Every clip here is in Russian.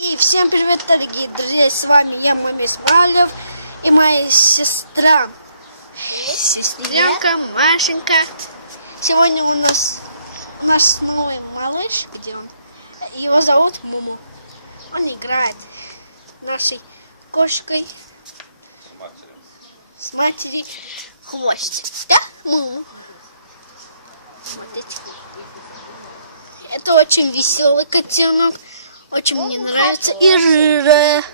И всем привет, дорогие друзья, с вами я, мама Исмаилов, и моя сестра, сестренка Машенька. Сегодня у нас наш новый малыш, где он? Его зовут Муму. Он играет нашей кошкой с матерью хвост. Да, Муму? Смотрите. Это очень веселый котенок. Очень мне нравится. И рыжая.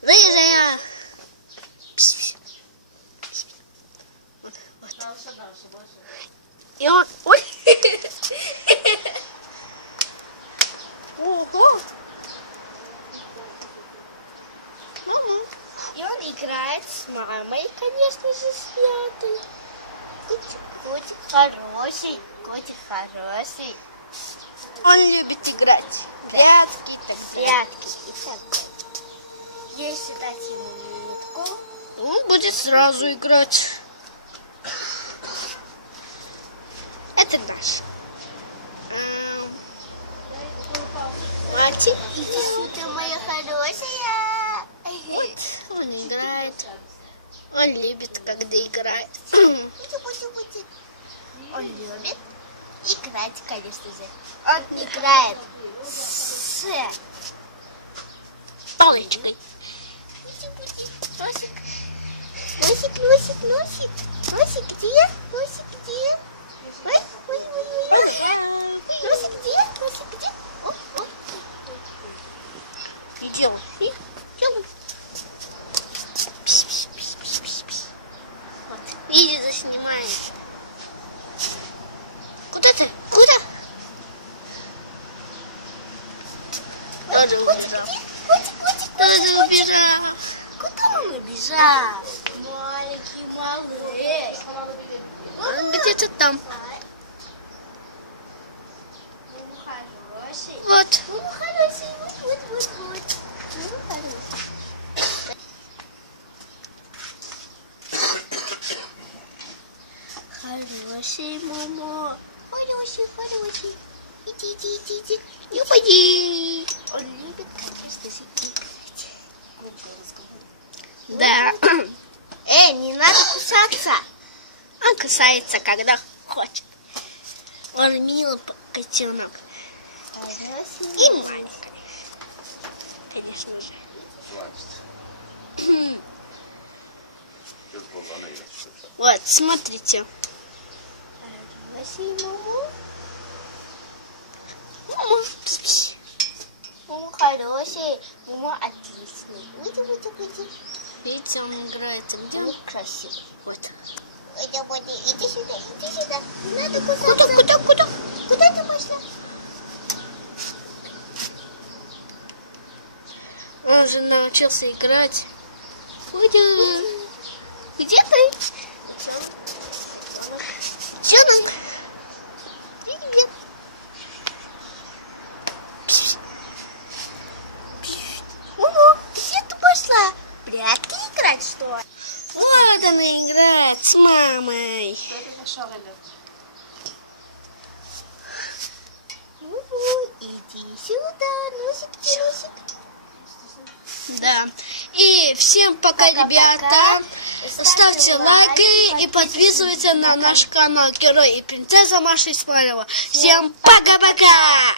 Рыжая. Вот. И он... Ой. Ого. И он играет с мамой, конечно же, с пятой. Котик хороший. Котик хороший. Он любит играть. Прятки и такое. Если дать ему минутку, он будет сразу играть. Это наш. Мальчик, иди сюда, моя хорошая. Вот, он играет. Он любит, когда играет. Он любит играть, конечно же. Он играет с палочкой. Носик. Носик, носик, носик. Носик где? Носик где? Ой, ой, ой, ой. Носик где? Носик где? Оп, оп. Где он? Где он? Вот, видите, заснимает. Куда ты? Куда? Тоже убежал. Тоже убежал. Куда он убежал? Маленький малыш. Он где-то там. Вот. Вот. Хороший, мама. Хороший. Иди. Не уходи. Он любит, конечно, играть. Да. Не надо кусаться. Он кусается, когда хочет. Он милый котенок. И маленький. Конечно же. Вот, смотрите. Мама хороший, мама отличный. Уйди. Видите, он играет. Где он? Красивый. Вот. Иди сюда. Не надо кусаться. Куда ты пошла? Он же научился играть. Уйди. Где ты? Котенок. Привет. Ого, где ты пошла? Прятки играть, что ли? Вот она играет с мамой. Иди сюда, носик. Да. И всем пока, ребята. Ставьте лайки и подписывайтесь на наш канал Герой и Принцесса Маша Исмаилова. Всем пока-пока!